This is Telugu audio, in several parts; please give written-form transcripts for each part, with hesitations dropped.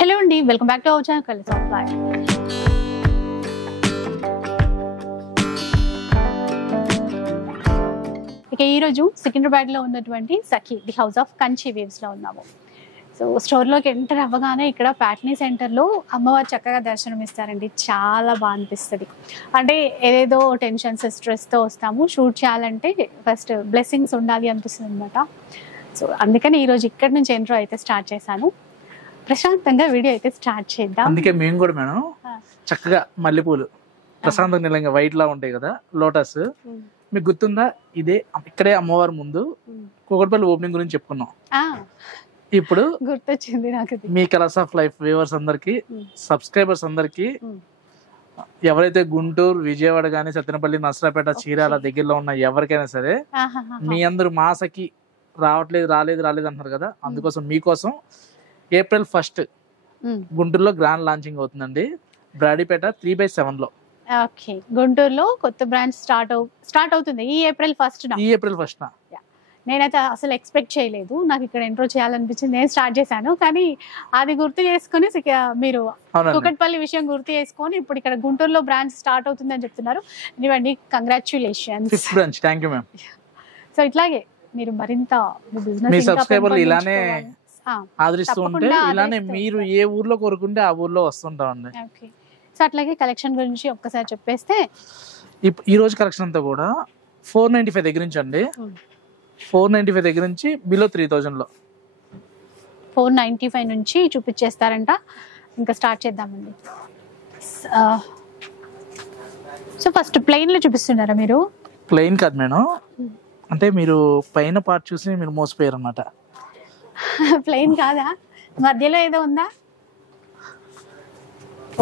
హలో అండి, welcome back to our channel colours of life. ఇక ఈరోజు సికింద్రాబాద్లో ఉన్నటువంటి సఖీ ది హౌస్ ఆఫ్ కంచి వేవ్స్లో ఉన్నాము. సో స్టోర్లోకి ఎంటర్ అవ్వగానే ఇక్కడ ప్యాట్నీ సెంటర్లో అమ్మవారు చక్కగా దర్శనం ఇస్తారండి. చాలా బాగా అనిపిస్తుంది. అంటే ఏదేదో టెన్షన్స్ స్ట్రెస్తో వస్తాము, షూట్ చేయాలంటే ఫస్ట్ బ్లెస్సింగ్స్ ఉండాలి అనిపిస్తుంది అనమాట. సో అందుకని ఈరోజు ఇక్కడ నుంచి ఎంట్రో అయితే స్టార్ట్ చేశాను. ప్రశాంతంగా వీడియో అయితే స్టార్ట్ చేద్దాం. అందుకే మేము కూడా మేడం చక్కగా మల్లెపూలు ప్రశాంతంగా నిలంగా వైట్ లా ఉంటాయి కదా, లోటస్. మీకు గుర్తుందా? ఇక్కడే అమ్మవారి ముందు కూకట్పల్లి ఓపెనింగ్ గురించి చెప్పుకున్నాం. ఇప్పుడు గుర్తొచ్చింది నాకు. మీ కలర్స్ ఆఫ్ లైఫ్ వ్యూవర్స్ అందరికి, సబ్స్క్రైబర్స్ అందరికి, ఎవరైతే గుంటూరు, విజయవాడ గానీ, సత్తెనపల్లి, నర్సరాపేట, చీరాల దగ్గరలో ఉన్న ఎవరికైనా సరే, మీ అందరూ మాసకి రాలేదు అంటున్నారు కదా, అందుకోసం మీకోసం April 1st గుంటూరులో గ్రాండ్ లాంచింగ్ అవుతుందండి. బ్రాడీపేట 3/7 లో. ఓకే, గుంటూరులో కొత్త బ్రాంచ్ స్టార్ట్ అవుతుంది ఈ April 1st. నేనైతే అసలు ఎక్స్పెక్ట్ చేయలేదు. నాకు ఇక్కడ ఇంట్రో చేయాలనిపించింది, నేను స్టార్ట్ చేశాను. కానీ అది గుర్తు చేసుకుని మీరు కుకట్పల్లి విషయం గుర్తు చేసుకొని ఇప్పుడు ఇక్కడ గుంటూరులో బ్రాంచ్ స్టార్ట్ అవుతుంది అని చెప్తున్నారు. ఇవ్వండి, కంగ్రాచులేషన్స్. సో ఇట్లాగే మీరు మరింత మీ సబ్స్క్రైబర్లు ఇలానే ఆదరిస్తూ ఉంటే, ఇలానే మీరు ఏ ఊర్లో కోరుకుంటే ఆ ఊర్లో వస్తుంటామండి. సో అట్లాగే కలెక్షన్ గురించి ఒక్కసారి చెప్పేస్తే, ఈ రోజు కలెక్షన్ అంతా కూడా 495 దగ్గర నుంచి అండి. 495 దగ్గర నుంచి బిలో 3000 లో 495 నుంచి చూపించేస్తారంట. ఇంకా స్టార్ట్ చేద్దామండి. సో ఫస్ట్ ప్లెయిన్ లో చూపిస్తున్నారా మీరు? ప్లెయిన్ కాదు మేడం, అంటే మీరు పైన పార్ట్ చూసి మీరు మోసపోయారు అన్నమాట. ప్లెయిన్ కాదా? మధ్యలో ఏదో ఉందా?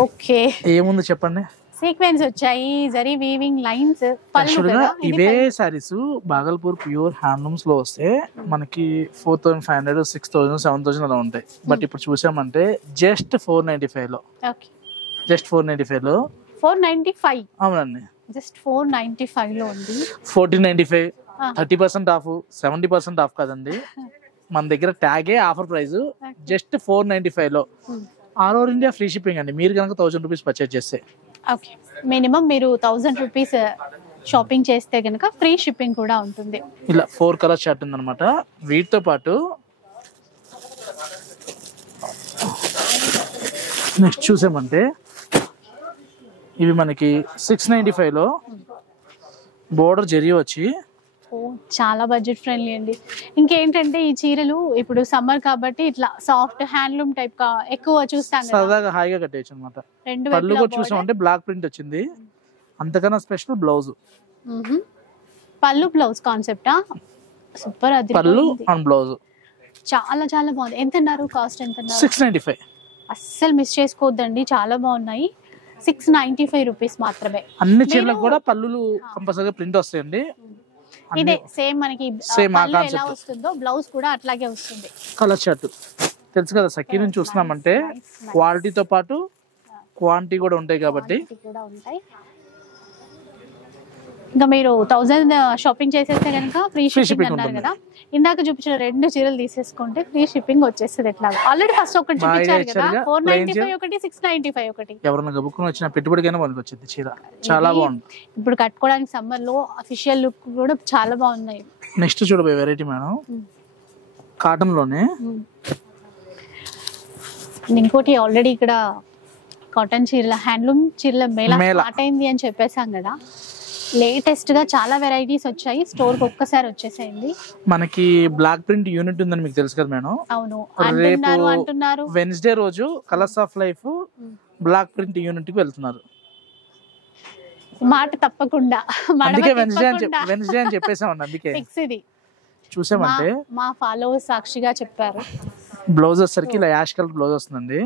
ఓకే, ఏముంది చెప్పండి. సీక్వెన్స్ వచ్చాయి, జరీ వీవింగ్ లైన్స్. ఇవే సారీస్ బాగల్పూర్ ప్యూర్ హ్యాండ్లూమ్స్ లో వస్తే మనకి 4500, 6000, 7000 అలా ఉంటాయి. బట్ ఇప్పుడు చూసామంటే జస్ట్ 495 లో. జస్ట్ 495 లో. 495? అవునండి, జస్ట్ 495 లో ఉంది. 1495, 30% ఆఫ్, 70% ఆఫ్ కాదండి. మన దగ్గర ట్యాగే ఆఫర్ ప్రైస్ జస్ట్ 495 లో. All over India free shipping అండి, మీరు కనుక 1000 రూపీస్ పర్చేజ్ చేస్తే. ఓకే, మినిమం మీరు 1000 రూపీస్ షాపింగ్ చేస్తే కనుక ఫ్రీ షిప్పింగ్ కూడా ఉంటుంది. ఇలా 4 కలర్ షర్ట్ ఉందన్నమాట. వీటితో పాటు నెక్స్ట్ చూసామంటే ఇవి మనకి 695 లో బోర్డర్ జరీ వచ్చి చాలా బడ్జెట్ ఫ్రెండ్లీ అండి. ఇంకేంటంటే ఈ చీరలు ఇప్పుడు సమ్మర్ కాబట్టి ఇట్లా సాఫ్ట్ హ్యాండ్లూమ్ టైప్ గా ఎక్కువ చూస్తాం కదా, సరదాగా హాయిగా కట్టేయచ్చు అనమాట. పళ్ళు కూడా చూసామంటే బ్లాక్ ప్రింట్ వచ్చింది. అంతకన్నా స్పెషల్ బ్లౌజ్, పళ్ళు బ్లౌజ్ కాన్సెప్టా? సూపర్. అది పళ్ళు అండ్ బ్లౌజ్ చాలా చాలా బాగుంది. ఎంత అన్నారు? కాస్ట్ ఎంత అన్నారు? 695. అస్సలు మిస్ చేసుకోవద్దండి, చాలా బాగున్నాయి. 695 రూపీస్ మాత్రమే. అన్ని చీరలకు కూడా పళ్ళులు కంపల్సరీగా ప్రింట్ వస్తాయండి. ఇదే సేమ్ మనకి ఎలా వస్తుందో బ్లౌజ్ కూడా అట్లాగే వస్తుంది. కలర్ షర్ట్ తెలుసు కదా, సఖీ నుంచి చూస్తున్నామంటే క్వాలిటీతో పాటు క్వాంటిటీ కూడా ఉంటాయి కాబట్టి. ఇంకా మీరు 1000 షాపింగ్ చేసేస్తే కనుక ఫ్రీ షిప్పింగ్ అన్నారు కదా. ఇందాక చూపించిన 2 చీరలు తీసేసుకుంటే ఫ్రీ షిప్పింగ్ వచ్చేస్తుంది. ఎట్లా ఆల్రెడీ ఫస్ట్ ఒకటి చూపించారు కదా, 495 ఒకటి, 695 ఒకటి. ఎవరైనా గబుక్కుని వచ్చిన పెట్టుబడికైనా మనకి వచ్చింది చీర. చాలా బాగుంది. ఇప్పుడు కట్టుకోవడానికి సమ్మర్ లో అఫీషియల్ లుక్ కూడా చాలా బాగున్నాయి. నెక్స్ట్ చూడబోయే వెరైటీ మేడం, కాటన్ లోనే ఇంకోటి. ఆల్రెడీ ఇక్కడ కాటన్ చీరల, హ్యాండ్లూమ్ చీరల మేళ స్టార్ట్ అయింది అని చెప్పేసాం కదా. లేటెస్ట్ గా చాలా వెరైటీస్ వచ్చాయి. స్టోర్ కి ఒక్కసారి వచ్చేసేయండి. మనకి బ్లాక్ ప్రింట్ యూనిట్ ఉందని మీకు తెలుసు కదా మేడం. అవును, అంటున్నారు. వెన్స్డే రోజు colours of life block print unit కి వెళ్తున్నారు. మాట తప్పకుండా. అందుకే వెన్స్డే అని చెప్పేసామండి. అందుకే ఇది చూసామంటే మా ఫాలోవర్స్ సాక్షిగా చెప్పారు. బ్లౌజ్ వచ్చేసరికి ఇలా యాష్ కలర్ బ్లౌజ్ వస్తుందండి.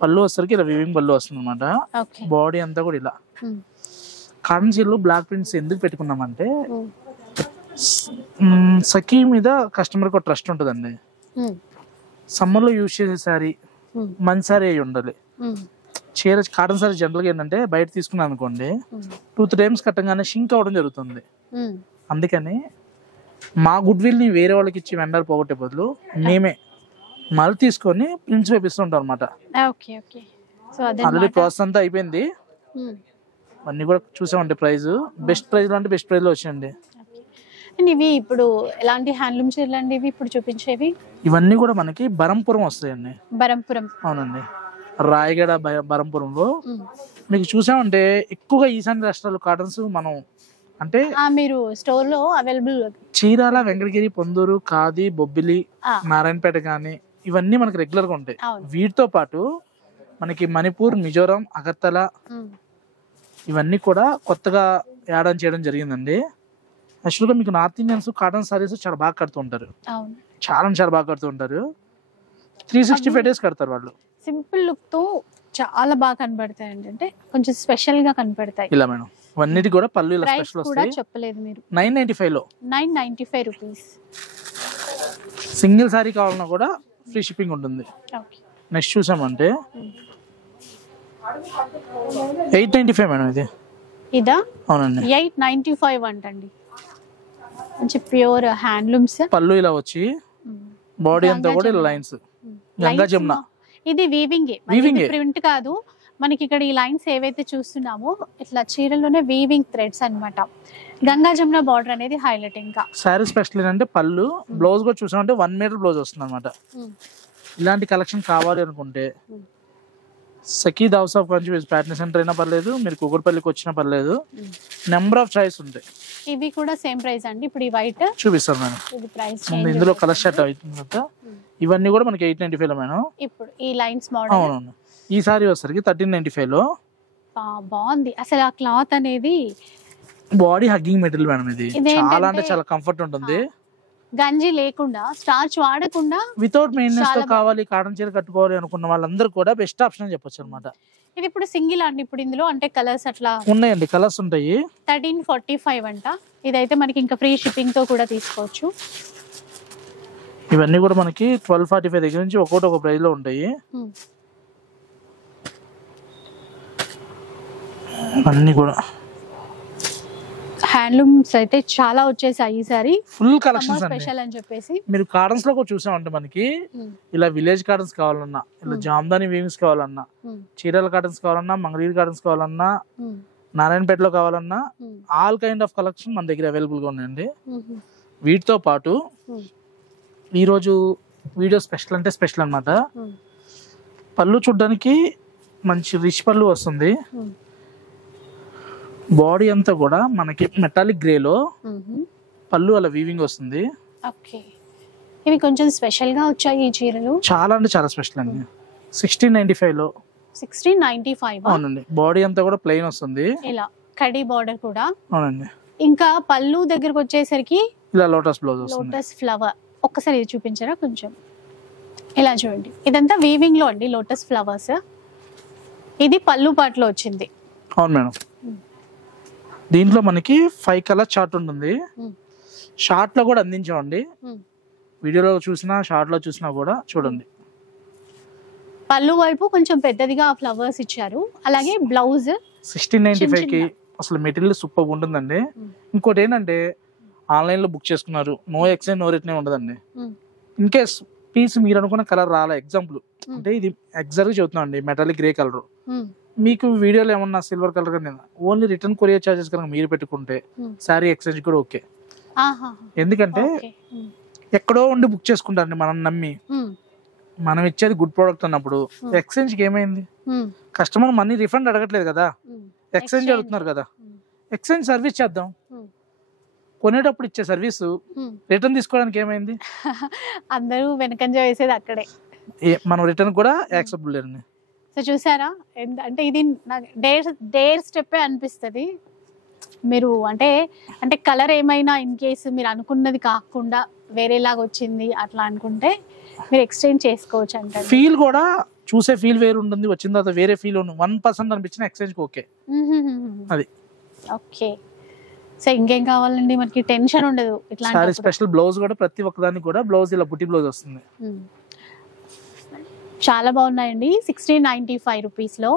పళ్ళు వచ్చేసరికి ఇలా వివింగ్ పళ్ళు వస్తుంది అనమాట. బాడీ అంతా కూడా ఇలా. కాటన్ చీరలో బ్లాక్ ప్రింట్స్ ఎందుకు పెట్టుకున్నామంటే సఖీ మీద కస్టమర్ కి ట్రస్ట్ ఉంటుందండి. సమ్మర్ లో యూజ్ చేసే సారీ మంచి సారీ అయి ఉండాలి. చీర కాటన్ సారీ జనరల్ గా ఏంటంటే బయట తీసుకున్నాను అనుకోండి, 2-3 టైమ్స్ కట్టంగానే షింక్ అవడం జరుగుతుంది. అందుకని మా గుడ్ విల్ ని వేరే వాళ్ళకి ఇచ్చి వెండర్ పోగొట్టే బదులు మేమే మళ్ళీ తీసుకొని ప్రింట్స్ వేపిస్తుంటాం అనమాట. Okay okay. సో అదే ఆల్రెడీ ప్రాసెస్ అంతా అయిపోయింది. అన్ని కూడా చూసామంటే ప్రైస్ బెస్ట్ ప్రైస్ అంటే బెస్ట్ ప్రైస్ లో వచ్చాయండి. అండ్ ఇవి ఇప్పుడు ఎలాంటి హ్యాండ్లూమ్ చీరలు అండి ఇవి ఇప్పుడు చూపించేవి? ఇవన్నీ కూడా మనకి బరంపురం వస్తాయండి. బరంపురం? అవునండి, రాయగడ బరంపురంలో మీకు చూసామంటే ఎక్కువగా ఈశాన్య రాష్ట్రాలు కాటన్స్ మనం అంటే మీరు స్టోర్ లో అవైలబుల్ చీరాల, వెంకటగిరి, పొందూరు, ఖాదీ, బొబ్బిలి, నారాయణపేట కానీ ఇవన్నీ మనకి రెగ్యులర్ గా ఉంటాయి. వీటితో పాటు మనకి మణిపూర్, మిజోరం, అగర్తల ఇవన్నీ కూడా కొత్తగా యాడ్ ఆన్ చేయడం జరిగిందండి. యాక్చువల్గా మీకు నార్త్ ఇండియన్స్ కాటన్ సారీస్ చాలా బాగా కడుతూ ఉంటారు, చాలా బాగా కడుతూ ఉంటారు. 365 days కడతారు వాళ్ళు. సింపుల్ లుక్ తో చాలా బాగా కనబడతాయి అంటే కొంచెం స్పెషల్ గా కనబడతాయి ఇలా మేడం. ఇవన్నిటి కూడా పళ్ళు ఇలా స్పెషల్ వస్తాయి. చెప్పలేదు మీరు 995 లో 995 రూపీస్. సింగిల్ సారీ కావాలన్నా కూడా ఫ్రీ షిప్పింగ్ ఉంటుంది. నెక్స్ట్ చూసామంటే 895 మేడం. ఇది ఇదా? అవునండి, 895 అంటండి. మంచి ప్యూర్ హ్యాండ్లూమ్స్. పళ్ళు ఇలా వచ్చి బాడీ అంతా కూడా ఇలా లైన్స్. గంగా జమున. ఇది వీవింగ్ ప్రింట్ కాదు మనకి. ఇక్కడ ఈ లైన్స్ ఏవైతే చూస్తున్నామో ఇట్లా చీరలోనే వీవింగ్ థ్రెడ్స్ అన్నమాట. గంగా జమున బార్డర్ అనేది హైలైట్. ఇంకా సారీ స్పెషల్ ఏంటంటే పళ్ళు, బ్లౌజ్ కూడా చూసామంటే 1 మీటర్ బ్లౌజ్ వస్తుంది అనమాట. ఇలాంటి కలెక్షన్ కావాలి అనుకుంటే Sakhi house of Kanchi pattern centre అయినా పర్లేదు, మీరు కూకట్పల్లికి వచ్చినా పర్లేదు, నెంబర్ ఆఫ్ చాయిస్ ఉంటాయి. ఇవి కూడా సేమ్ ప్రైస్ అండి. ఇప్పుడు ఈ వైట్ చూపిస్తాను మేడం. ఇది ప్రైస్ ఇందులో కలర్ షర్ట్ అవుతుంది. ఇవన్నీ కూడా మనకి 895 లో మేడం. ఇప్పుడు ఈ లైన్స్ మోడల్. అవునవును. ఈ సారీ వచ్చేసరికి 1395 లో. బాగుంది అసలు. ఆ క్లాత్ అనేది బాడీ హగ్గింగ్ మెటీరియల్ మేడం. ఇది చాలా అంటే చాలా కంఫర్ట్ ఉంటుంది. గంజి లేకుండా, స్టార్చ్ వాడకుండా, వితౌట్ మెయింటెనెన్స్ తో కావాలి కాటన్ చీర కట్టుకోవాలి అనుకున్న వాళ్ళందరూ కూడా బెస్ట్ ఆప్షన్ అని చెప్పొచ్చు అనమాట. ఇది ఇప్పుడు సింగిల్ అండి. ఇప్పుడు ఇందులో అంటే కలర్స్ అట్లా ఉన్నాయండి, కలర్స్ ఉంటాయి. 1345 అంట. ఇదైతే మనకి ఇంకా ఫ్రీ షిప్పింగ్ తో కూడా తీసుకోవచ్చు. ఇవన్నీ కూడా మనకి 1245 దగ్గర నుంచి ఒక్కొక్కటి ఒక ప్రైస్ లో ఉంటాయి. అన్ని కూడా హ్యాండ్లూమ్స్ అయితే చాలా వచ్చేసాయి ఈసారి. ఫుల్ కలెక్షన్స్ స్పెషల్ అని చెప్పేసి మీరు కాటన్స్ లో కూడా చూసామంటే మనకి ఇలా విలేజ్ కాటన్స్ కావాలన్నా, ఇలా జామ్దాని వీవింగ్స్ కావాలన్నా, చీరల కాటన్స్ కావాలన్నా, మంగళగిరి కాటన్స్ కావాలన్నా, నారాయణపేటలో కావాలన్నా ఆల్ కైండ్ ఆఫ్ కలెక్షన్ మన దగ్గర అవైలబుల్ గా ఉన్నాయండి. వీటితో పాటు ఈరోజు వీడియో స్పెషల్ అంటే స్పెషల్ అన్నమాట. పళ్ళు చూడడానికి మంచి రిచ్ పళ్ళు వస్తుంది. బాడీ అంతా కూడా మనకి మెటాలిక్ గ్రే లో పళ్ళు అలా వీవింగ్ వస్తుంది. ఓకే, ఇవి కొంచెం స్పెషల్ గా వచ్చాయి ఈ చీరలు. చాలా అంటే చాలా స్పెషల్ అండి. 1695 లో. 1695. అవునండి. బాడీ అంతా కూడా ప్లెయిన్ వస్తుంది. ఇలా కడి బార్డర్ కూడా. అవునండి. ఇంకా పళ్ళు దగ్గరకు వచ్చేసరికి ఇలా లోటస్ బ్లౌజ్ వస్తుంది. Lotus flower. ఒక్కసారి ఇది చూపించారా కొంచెం? ఇలా చూడండి. ఇదంతా వీవింగ్ లో అండి, లోటస్ ఫ్లవర్స్. ఇది పళ్ళు పాటలో వచ్చింది. అవును మేడం. దీంట్లో మనకి 5 కలర్ చార్ట్ ఉంటుంది. షార్ట్ లో కూడా అందించామండి. వీడియోలో చూసినా షార్ట్ లో చూసినా కూడా చూడండి. పళ్ళు వైపు కొంచెం పెద్దదిగా ఫ్లవర్స్ ఇచ్చారు. అలాగే బ్లౌజ్ 1695 కి అసలు మెటీరియల్ సూపర్ ఉంటుందండి. ఇంకోటి ఏంటంటే ఆన్లైన్ లో బుక్ చేసుకున్నారు, నో ఎక్స్చేంజ్ నో రిటర్న్ ఉండదండి. ఇన్ కేస్ పీస్ మీరు అనుకున్న కలర్ రాలే, ఎగ్జాంపుల్ అంటే ఇది ఎగ్జాక్ట్ గా చెబుతున్నాం అండి, మెటాలిక్ గ్రే కలర్, మీకు వీడియోలో ఏమన్నా సిల్వర్ కలర్ కానీ ఓన్లీ రిటర్న్ కొరియర్ చార్జెస్ కనుక మీరు పెట్టుకుంటే శారీ ఎక్స్చేంజ్ కూడా ఓకే. ఎందుకంటే ఎక్కడో ఉండి బుక్ చేసుకుంటారండి మనం నమ్మి. మనం ఇచ్చేది గుడ్ ప్రోడక్ట్ అన్నప్పుడు ఎక్స్చేంజ్ కి ఏమైంది? కస్టమర్ మనీ రిఫండ్ అడగట్లేదు కదా, ఎక్స్చేంజ్ అడుగుతున్నారు కదా. ఎక్స్చేంజ్ సర్వీస్ చేద్దాం. కొనేటప్పుడు ఇచ్చే సర్వీస్ రిటర్న్ తీసుకోవడానికి ఏమైంది? అందరూ వెనకంజ వేసేది అక్కడే. మనం రిటర్న్ కూడా యాక్సెప్టబుల్ లేదండి. సో చూసారా, అంటే ఇది డేర్ స్టెప్పే అనిపిస్తుంది. మీరు అంటే కలర్ ఏమైనా ఇన్ కేసు మీరు అనుకున్నది కాకుండా వేరేలాగా వచ్చింది అట్లా అనుకుంటే మీరు ఎక్స్చేంజ్ చేసుకోవచ్చు. అంటే ఫీల్ కూడా చూసే ఫీల్ వేరు ఉంటుంది, వచ్చిన తర్వాత వేరే ఫీల్ 1% అనిపించిన ఎక్స్చేంజ్ ఓకే. అది ఓకే. సో ఇంకేం కావాలండి, మనకి టెన్షన్ ఉండదు. ఇట్లా స్పెషల్ బ్లౌజ్ కూడా ప్రతి ఒక్కదానికి కూడా బ్లౌజ్ ఇలా బుట్టి బ్లౌజ్ వస్తుంది. చాలా బాగున్నాయండి. 1695 రూపీస్ లో.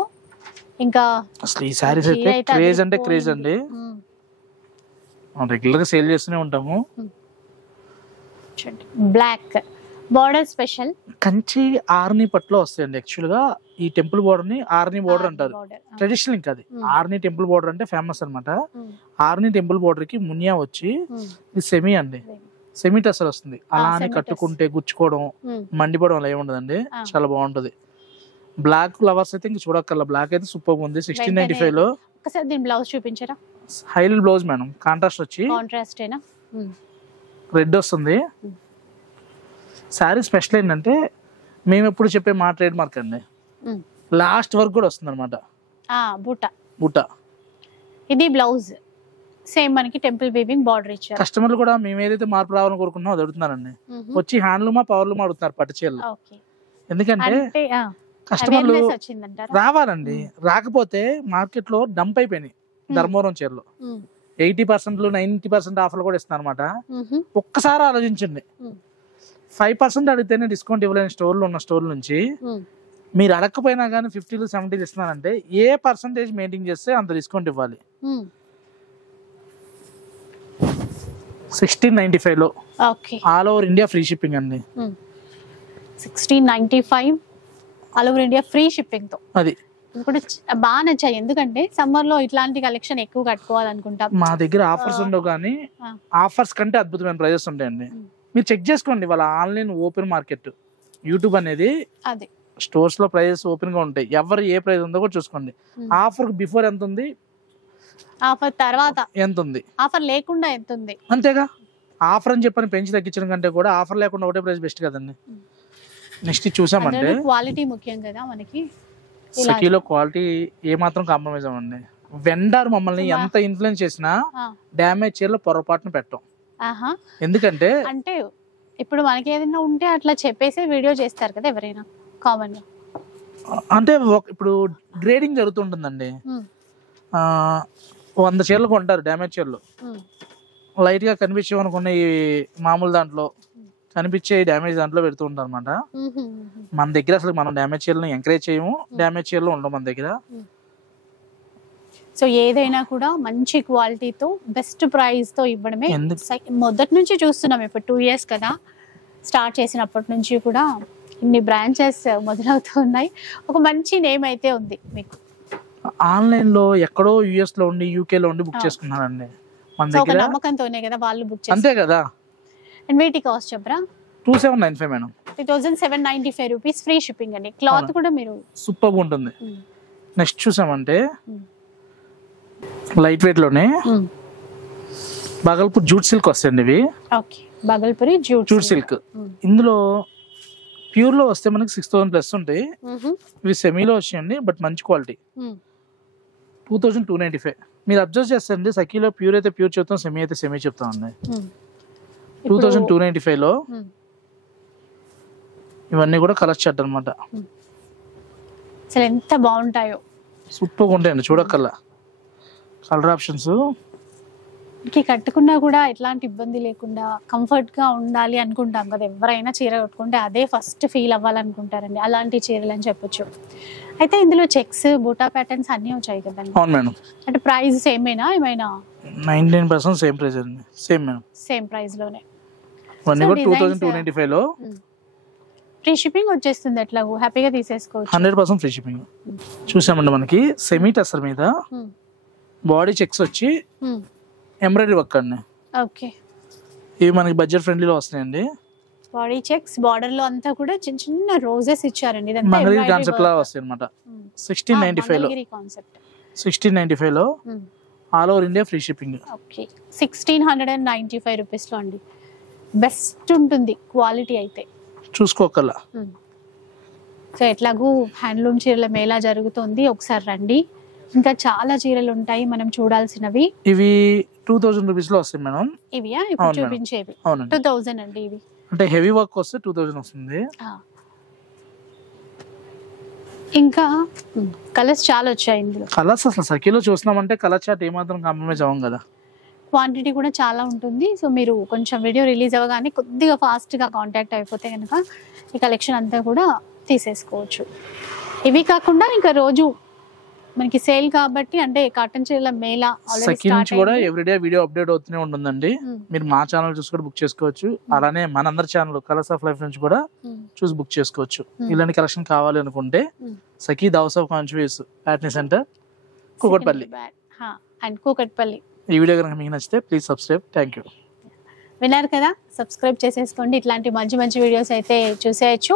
ఇంకా అసలు ఈ సారీస్ అయితే క్రేజ్ అంటే క్రేజ్ అండి. రెగ్యులర్ గా సేల్ చేస్తూనే ఉంటాము. బ్లాక్ బార్డర్ స్పెషల్ కంచి ఆర్ని పట్టులో వస్తాయండి. యాక్చువల్ గా ఈ టెంపుల్ బోర్డర్ ని ఆర్ని బోర్డర్ అంటారు. ట్రెడిషనల్ ఇంకా అది ఆర్ని టెంపుల్ బోర్డర్ అంటే ఫేమస్ అనమాట. ఆర్ని టెంపుల్ బోర్డర్ కి మునియా వచ్చి ఇది సెమీ అండి, సెమీ టసర్ వస్తుంది. అలా అని కట్టుకుంటే గుచ్చుకోవడం మండిపోవడం అలా ఏముండదండి, చాలా బాగుంటది. బ్లాక్ ఫ్లవర్స్ అయితే ఇంక చూడక్కర్లా, బ్లాక్ అయితే సూపర్ ఉంది. 1695 లో. ఒకసారి దీని బ్లౌజ్ చూపించారా? హైలైట్ బ్లౌజ్ మేడం, కాంట్రాస్ట్ వచ్చి రెడ్ వస్తుంది. శారీ స్పెషల్ ఏంటంటే మేము ఎప్పుడు చెప్పే మా ట్రేడ్ మార్క్ అండి, లాస్ట్ వర్క్ కూడా వస్తుంది అనమాట. బూటా ఇది బ్లౌజ్ సేమ్ మనకి టెంపుల్ వీవింగ్ బార్డర్ ఇచ్చారు. కస్టమర్లు కూడా మేము ఏదైతే మార్పు రావాలని కోరుకున్నామో అది అడుగుతున్నారండి. వచ్చి హ్యాండ్లూమా పవర్లూమా అడుగుతున్నారు పట్టు చీరలు. ఎందుకంటే కస్టమర్లు రావాలండి, రాకపోతే మార్కెట్ లో డంప్ అయిపోయినాయి ధర్మవరం చీరలు. 80%, 90% ఆఫర్లు కూడా ఇస్తున్నారు అనమాట. ఒక్కసారి ఆలోచించండి, 5% అడిగితేనే డిస్కౌంట్ ఇవ్వలేని స్టోర్లు ఉన్న స్టోర్ నుంచి మీరు అడగకపోయినా కానీ 50 to 70 ఇస్తున్నారంటే ఏ పర్సంటేజ్ మెయింటైన్ చేస్తే అంత డిస్కౌంట్ ఇవ్వాలి. 1695 లో all over India free shipping అండి. 1695 all over India free shipping తో. అది కూడా బాగా నచ్చాయి, ఎందుకంటే సమ్మర్ లో ఇట్లాంటి కలెక్షన్ ఎక్కువ కట్టుకోవాలనుకుంటాం. మా దగ్గర ఆఫర్స్ ఉండవు కానీ ఆఫర్స్ కంటే అద్భుతమైన ప్రైజెస్ ఉంటాయండి. మీరు చెక్ చేసుకోండి, వాళ్ళ ఆన్లైన్ ఓపెన్ మార్కెట్ యూట్యూబ్ అనేది అది స్టోర్స్ లో ప్రైజెస్ ఓపెన్ గా ఉంటాయి. ఎవరు ఏ ప్రైస్ ఉందో కూడా చూసుకోండి. ఆఫర్ బిఫోర్ ఎంత ఉంది, ఆఫర్ తర్వాత ఎంత ఉంది, ఆఫర్ లేకుండా ఎంత ఉంది, అంతేగా. ఆఫర్ అని చెప్పని పెంచి తగ్గించడం కంటే కూడా ఆఫర్ లేకుండా ఒకటే ప్రైస్ బెస్ట్ కదండి. నెక్స్ట్ చూసామంటే క్వాలిటీ ముఖ్యం కదా మనకి. సఖీలో క్వాలిటీ ఏ మాత్రం కాంప్రమైజ్ అవ్వండి. వెండర్ మమ్మల్ని ఎంత ఇన్ఫ్లుయెన్స్ చేసినా డ్యామేజ్ చీరలో పొరపాటును పెట్టం. ఎందుకంటే అంటే ఇప్పుడు మనకి ఏదైనా ఉంటే అట్లా చెప్పేసి వీడియో చేస్తారు కదా ఎవరైనా కామన్ గా. అంటే ఇప్పుడు గ్రేడింగ్ జరుగుతుంటుందండి. 100 చీరలు కొంటారు డ్యామేజ్ చీరలు, లైట్ గా కనిపించేవనుకున్న ఈ మామూలు దాంట్లో కనిపించే డ్యామేజ్ దాంట్లో పెడుతూ ఉంటారు అనమాట. మన దగ్గర అసలు మనం డ్యామేజ్ చీరలను ఎంకరేజ్ చేయము, డ్యామేజ్ చీరలు ఉండవు మన దగ్గర. సో ఏదైనా కూడా మంచి క్వాలిటీతో బెస్ట్ ప్రైస్ తో ఇవ్వడమే మొదటి నుంచి చూస్తున్నాం. ఇప్పుడు 2 years కదా స్టార్ట్ చేసినప్పటి నుంచి కూడా ఇన్ని బ్రాంచెస్ మొదలవుతూ ఉన్నాయి. ఒక మంచి నేమ్ అయితే ఉంది మీకు. ఆన్లైన్ లో ఎక్కడో యుఎస్ లో ఉండి UK లో ఉండి బుక్ చేసుకున్నారండి మన దగ్గర. నమ్మకంతోనే కదా వాళ్ళు బుక్ చేస్తారు. అంతే కదా. అండ్ వీటి కాస్ట్ చెప్పరా? 2795 మేడం. 2795 రూపీస్ ఫ్రీ షిప్పింగ్ అండి. క్లాత్ కూడా మీరు సూపర్ ఉంటుంది. నెక్స్ట్ చూసామంటే లైట్ వెయిట్ లోనే బాగల్పూర్ జూట్ సిల్క్ వస్తాయండి ఇవి. Okay, Bhagalpuri jute silk. ఇందులో ప్యూర్ లో వస్తే మనకి 6000+ ఉంటాయి. ఇవి సెమీలో వచ్చాయండి, బట్ మంచి క్వాలిటీ. 2295. మీరు అబ్జర్వ్ చేస్తారండి, సఖీలో ప్యూర్ అయితే ప్యూర్ చెప్తాం, సెమీ అయితే సెమీ చెప్తాం అండి. 2295 లో ఇవన్నీ కూడా కలర్ చార్ట్ అనమాట. అసలు ఎంత బాగుంటాయో, సూపర్గా ఉంటాయండి చూడక్కల్లా. కలర్ ఆప్షన్స్ కట్టుకున్నా కూడా ఎట్లాంటి ఇబ్బంది లేకుండా కంఫర్ట్ గా ఉండాలి అనుకుంటాం కదా. ఎవరైనా చీర కట్టుకుంటే అదే ఫస్ట్ ఫీల్ అవ్వాలనుకుంటారండి, అలాంటి చీరలు అని చెప్పొచ్చు. అయితే ఇందులో చెక్స్ బూటా ప్యాటర్న్స్ అన్ని వచ్చాయి కదండి. అవును మేడం. అంటే ప్రైస్ సేమేనా? ఏమైనా 99% సేమ్ ప్రైస్ అండి. సేమ్ మేడం, సేమ్ ప్రైస్ లోనే. 2295 లో ఫ్రీ షిప్పింగ్ వచ్చేస్తుంది, ఎట్లా హ్యాపీగా తీసేసుకోవచ్చు. 100% ఫ్రీ షిప్పింగ్. చూసామండి మనకి సెమీ టసర్ మీద బాడీ చెక్స్ వచ్చి ఎంబ్రాయిడరీ వర్క్ అండి. ఓకే, ఇవి మనకి బడ్జెట్ ఫ్రెండ్లీలో వస్తున్నాయండి. బాడీ చెక్స్ బార్డర్ లో అంతా కూడా చిన్న చిన్న రోజెస్ ఇచ్చారండి. మంగళగిరి కాన్సెప్ట్ లా వస్తాయి అనమాట. 1695 లో all over India free shipping. Okay, 1695 rupees లో అండి. బెస్ట్ ఉంటుంది క్వాలిటీ అయితే చూసుకోకల్లా. సో ఎట్లాగూ హ్యాండ్లూమ్ చీరల మేళా జరుగుతుంది, ఒకసారి రండి. ఇంకా చాలా చీరలు ఉంటాయి మనం చూడాల్సినవి. ఇవి 2000 రూపీస్ లో వస్తాయి మేడం. ఇవి ఇప్పుడు చూపించేవి 2000 అండి. ఇవి అంటే హెవీ వర్క్ వస్తే 2000 వస్తుంది. ఇంకా కలర్స్ చాలా వచ్చాయి ఇందులో. కలర్స్ అసలు సఖీలో చూస్తున్నామంటే కలర్ చార్ట్ ఏమాత్రం కాంప్రమైజ్ అవ్వం కదా. క్వాంటిటీ కూడా చాలా ఉంటుంది. సో మీరు కొంచెం వీడియో రిలీజ్ అవ్వగానే కొద్దిగా ఫాస్ట్గా కాంటాక్ట్ అయిపోతే కనుక ఈ కలెక్షన్ అంతా కూడా తీసేసుకోవచ్చు. ఇవి కాకుండా ఇంకా రోజు మనకి సేల్ కాబట్టి అంటే కాటన్ చీరల మేళ సఖీ నుంచి కూడా ఎవ్రీడే వీడియో అప్డేట్ అవుతూనే ఉంటుందండి. మీరు మా ఛానల్ చూసి కూడా బుక్ చేసుకోవచ్చు. అలానే మనందరి ఛానల్ కలర్స్ ఆఫ్ లైఫ్ నుంచి కూడా చూసి బుక్ చేసుకోవచ్చు. ఇలాంటి కలెక్షన్ కావాలి అనుకుంటే Sakhi house of Kanchi waves Patni centre Kukatpally and Kukatpally. ఈ వీడియో కనుక మీకు నచ్చితే ప్లీజ్ సబ్స్క్రైబ్. Thank you. విన్నారు కదా, సబ్స్క్రైబ్ చేసేసుకోండి. ఇట్లాంటి మంచి మంచి వీడియోస్ అయితే చూసేయచ్చు.